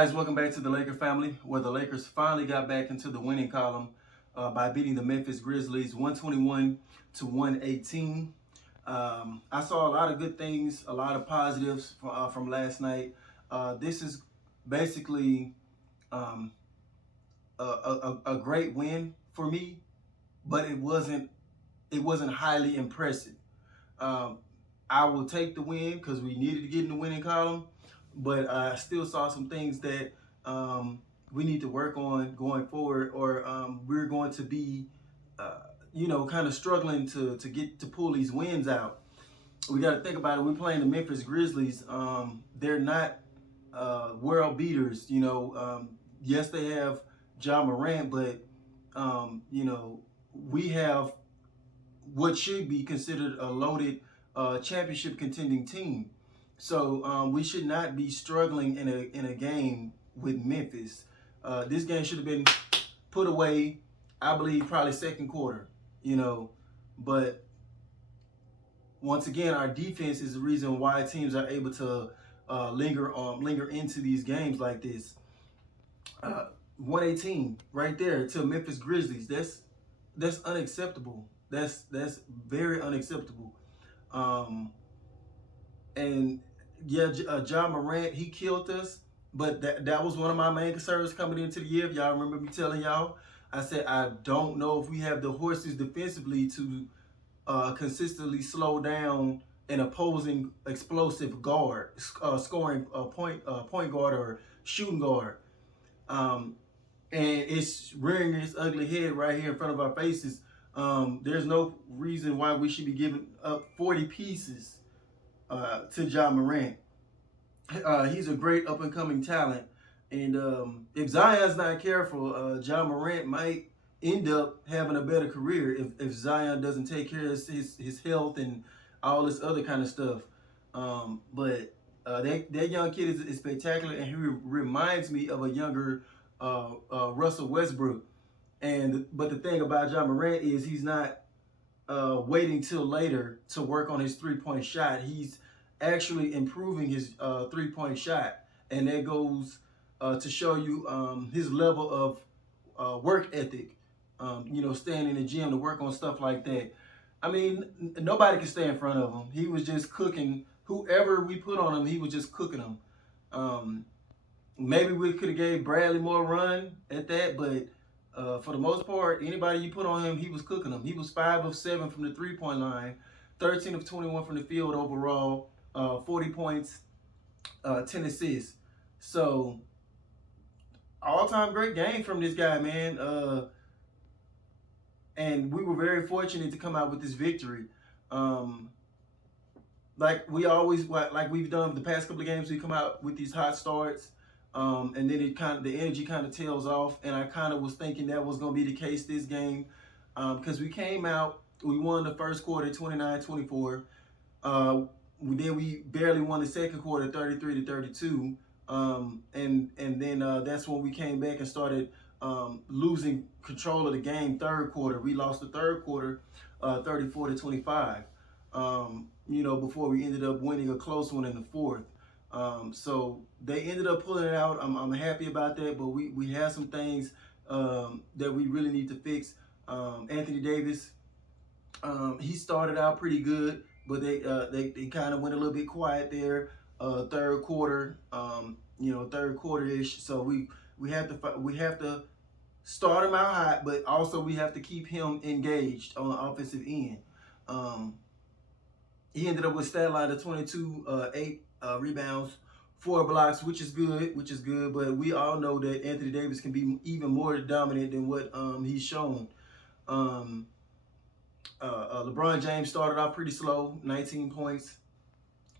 guys, welcome back to the Laker family, where the Lakers finally got back into the winning column by beating the Memphis Grizzlies 121 to 118. I saw a lot of good things, a lot of positives from last night. This is basically um, a great win for me, but it wasn't highly impressive. Um, I will take the win because we needed to get in the winning column, but I still saw some things that we need to work on going forward, or we're going to be, kind of struggling to get to pull these wins out. We got to think about it. We're playing the Memphis Grizzlies. They're not world beaters. Yes, they have Ja Morant, but we have what should be considered a loaded championship contending team. So we should not be struggling in a game with Memphis. This game should have been put away, I believe, probably second quarter. But once again, our defense is the reason why teams are able to linger into these games like this. 118 right there to Memphis Grizzlies. That's unacceptable. That's very unacceptable. And yeah, Ja Morant, he killed us, but that was one of my main concerns coming into the year. If y'all remember me telling y'all, I said I don't know if we have the horses defensively to consistently slow down an opposing explosive guard, scoring point guard or shooting guard. And it's rearing its ugly head right here in front of our faces. There's no reason why we should be giving up 40 pieces to Ja Morant. He's a great up-and-coming talent. And if Zion's not careful, Ja Morant might end up having a better career if Zion doesn't take care of his health and all this other kind of stuff. But that young kid is spectacular, and he reminds me of a younger Russell Westbrook. But the thing about Ja Morant is he's not waiting till later to work on his three-point shot. He's actually improving his three-point shot, and that goes to show you his level of work ethic. Staying in the gym to work on stuff like that. I mean, nobody can stay in front of him. He was just cooking whoever we put on him. He was just cooking them. Maybe we could have gave Bradley more run at that, but for the most part, anybody you put on him, he was cooking them. He was 5 of 7 from the three-point line, 13 of 21 from the field overall, 40 points, 10 assists. So, all-time great game from this guy, man. And we were very fortunate to come out with this victory. Like we've done the past couple of games, we come out with these hot starts. And then the energy kind of tails off, and I kind of was thinking that was going to be the case this game, because we came out, we won the first quarter 29-24. Then we barely won the second quarter 33-32. And then that's when we came back and started losing control of the game. Third quarter, we lost the third quarter 34-25. Before we ended up winning a close one in the fourth. So they ended up pulling it out. I'm happy about that, but we have some things that we really need to fix. Anthony Davis, he started out pretty good, but they kind of went a little bit quiet there. Third quarter, third quarter-ish. So we have to start him out hot, but also we have to keep him engaged on the offensive end. He ended up with stat line of 22, 8 rebounds, 4 blocks, which is good. But we all know that Anthony Davis can be even more dominant than what he's shown. LeBron James started off pretty slow, 19 points.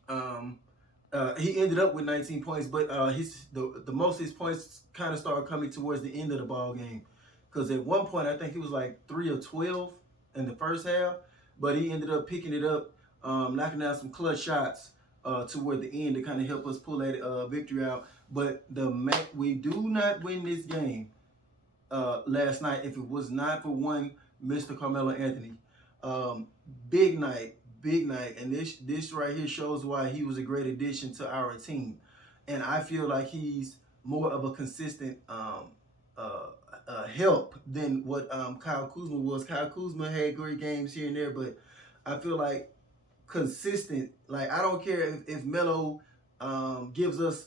He ended up with 19 points, but the most of his points kind of started coming towards the end of the ball game, because at one point I think he was like 3 of 12 in the first half, but he ended up picking it up, knocking down some clutch shots toward the end to kind of help us pull that victory out. But we do not win this game last night if it was not for one Mr. Carmelo Anthony. Big night, and this right here shows why he was a great addition to our team. And I feel like he's more of a consistent help than what Kyle Kuzma was. Kyle Kuzma had great games here and there, but I feel like consistent. Like I don't care if Melo gives us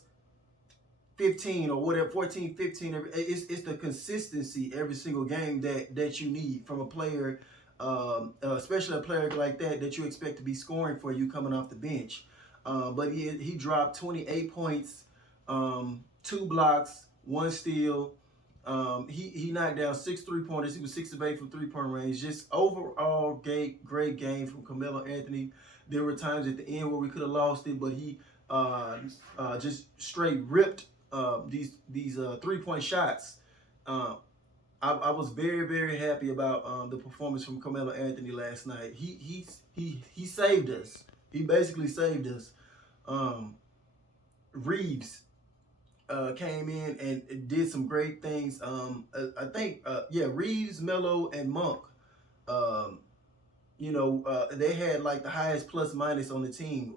15 or whatever, 14, 15. It's the consistency every single game that you need from a player, especially a player like that you expect to be scoring for you coming off the bench. But he dropped 28 points, 2 blocks, 1 steal. He knocked down 6 3-pointers. He was 6 of 8 from 3-point range. Just overall great game from Carmelo Anthony. There were times at the end where we could have lost it, but he just straight ripped these 3-point shots. I was very happy about the performance from Carmelo Anthony last night. He saved us. He basically saved us. Reeves came in and did some great things. I think Reeves, Melo, and Monk. They had like the highest plus minus on the team,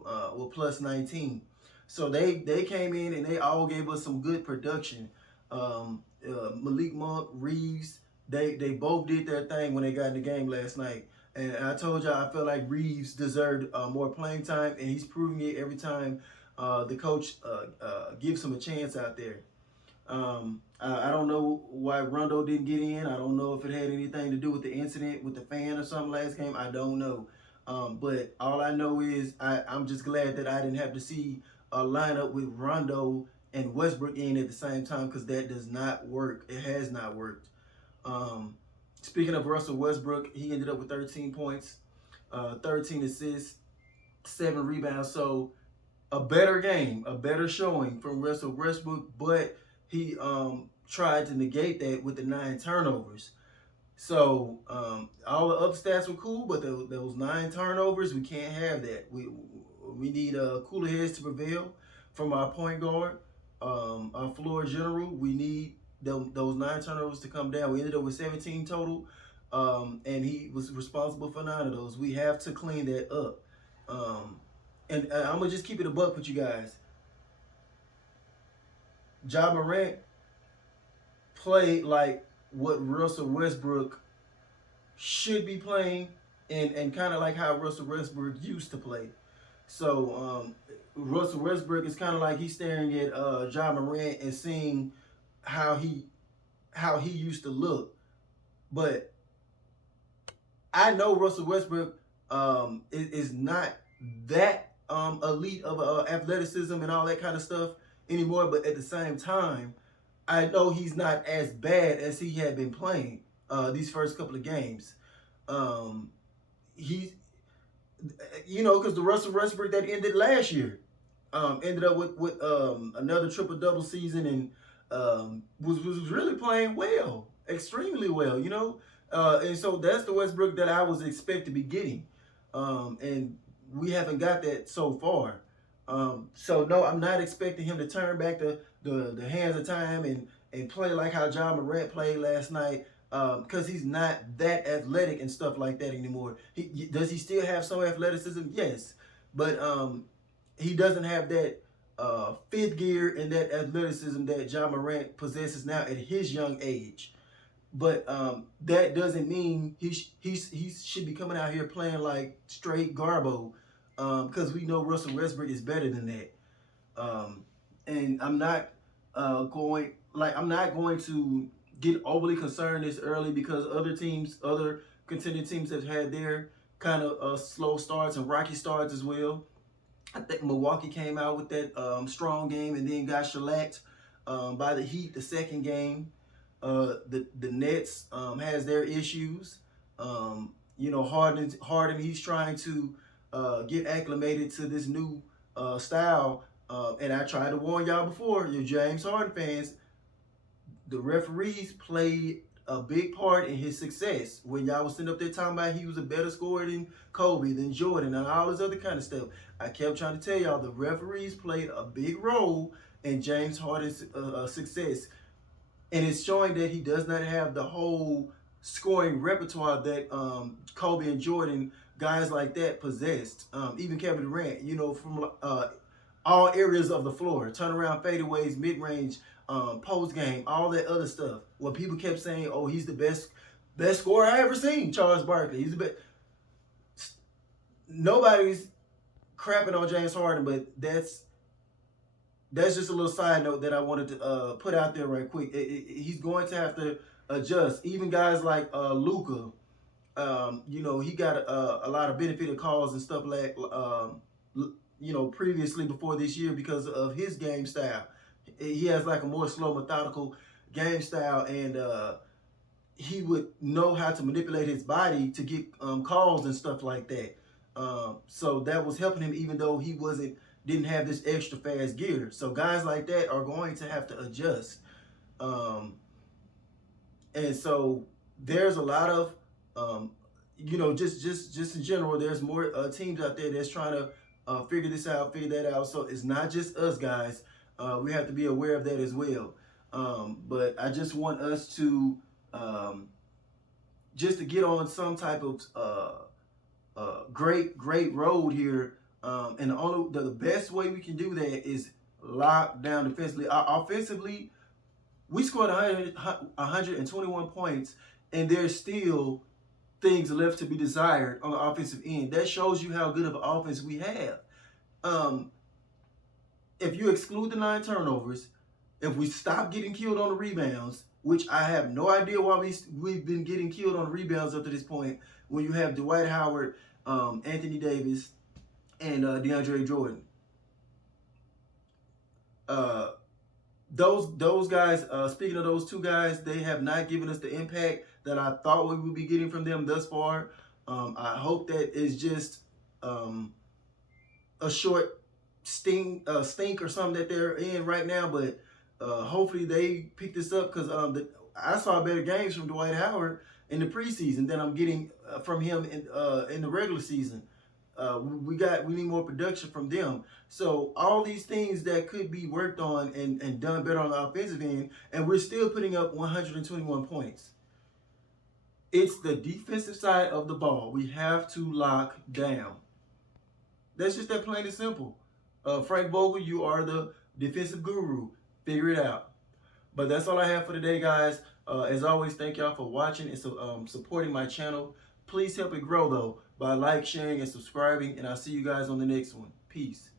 plus 19. So they came in and they all gave us some good production. Malik Monk, Reeves, they both did their thing when they got in the game last night. And I told y'all I felt like Reeves deserved more playing time, and he's proving it every time the coach gives him a chance out there. I don't know why Rondo didn't get in. I don't know if it had anything to do with the incident with the fan or something last game. I don't know. But all I know is I'm just glad that I didn't have to see a lineup with Rondo and Westbrook in at the same time, because that does not work. It has not worked. Speaking of Russell Westbrook, he ended up with 13 points, 13 assists, 7 rebounds. So a better game, a better showing from Russell Westbrook, but he tried to negate that with the 9 turnovers. So all the up stats were cool, but those 9 turnovers, we can't have that. We need cooler heads to prevail from our point guard, our floor general. We need those 9 turnovers to come down. We ended up with 17 total, and he was responsible for 9 of those. We have to clean that up. And I'm going to just keep it a buck with you guys. Ja Morant played like what Russell Westbrook should be playing, and kind of like how Russell Westbrook used to play. So Russell Westbrook is kind of like he's staring at Ja Morant and seeing how he used to look. But I know Russell Westbrook is not that elite of athleticism and all that kind of stuff anymore. But at the same time, I know he's not as bad as he had been playing these first couple of games. Because the Russell Westbrook that ended last year ended up with another triple-double season, and was really playing well, extremely well, and so that's the Westbrook that I was expected to be getting, and we haven't got that so far. So no, I'm not expecting him to turn back the hands of time and play like how Ja Morant played last night, because he's not that athletic and stuff like that anymore. Does he still have some athleticism? Yes, but he doesn't have that fifth gear and that athleticism that Ja Morant possesses now at his young age. But that doesn't mean he should be coming out here playing like straight garbo, because we know Russell Westbrook is better than that. And I'm not going to get overly concerned this early, because other contending teams have had their kind of slow starts and rocky starts as well. I think Milwaukee came out with that strong game and then got shellacked by the Heat the second game. The Nets has their issues. Harden, he's trying to get acclimated to this new style. And I tried to warn y'all before, you James Harden fans, the referees played a big part in his success. When y'all was sitting up there talking about he was a better scorer than Kobe, than Jordan, and all this other kind of stuff, I kept trying to tell y'all the referees played a big role in James Harden's success. And it's showing that he does not have the whole scoring repertoire that Kobe and Jordan, guys like that, possessed. Even Kevin Durant, from all areas of the floor, turnaround fadeaways, mid-range, post game, all that other stuff. Where people kept saying, "Oh, he's the best scorer I ever seen." Charles Barkley, he's the best. Nobody's crapping on James Harden, but that's just a little side note that I wanted to put out there right quick. He's going to have to adjust. Even guys like Luka, you know, he got a lot of benefited calls and stuff like, you know, previously before this year because of his game style. He has like a more slow, methodical game style, and he would know how to manipulate his body to get calls and stuff like that. So that was helping him, even though he didn't have this extra fast gear. So guys like that are going to have to adjust. And so there's a lot of, you know, just in general, there's more teams out there that's trying to figure this out, figure that out. So it's not just us guys. We have to be aware of that as well. But I just want us to just to get on some type of great road here. And the best way we can do that is lock down defensively. Offensively, we scored 121 points, and there's still things left to be desired on the offensive end. That shows you how good of an offense we have. If you exclude the 9 turnovers, if we stop getting killed on the rebounds, which I have no idea why we've been getting killed on the rebounds up to this point, when you have Dwight Howard, Anthony Davis, and DeAndre Jordan. Those guys, speaking of those 2 guys, they have not given us the impact that I thought we would be getting from them thus far. I hope that is just a short stink or something that they're in right now, but hopefully they pick this up, because I saw better games from Dwight Howard in the preseason than I'm getting from him in the regular season. We need more production from them. So all these things that could be worked on and done better on the offensive end, and we're still putting up 121 points. It's the defensive side of the ball we have to lock down. That's just that plain and simple. Frank Vogel, you are the defensive guru. Figure it out. But that's all I have for today, guys. As always, thank y'all for watching and supporting my channel. Please help it grow, though, by sharing, and subscribing. And I'll see you guys on the next one. Peace.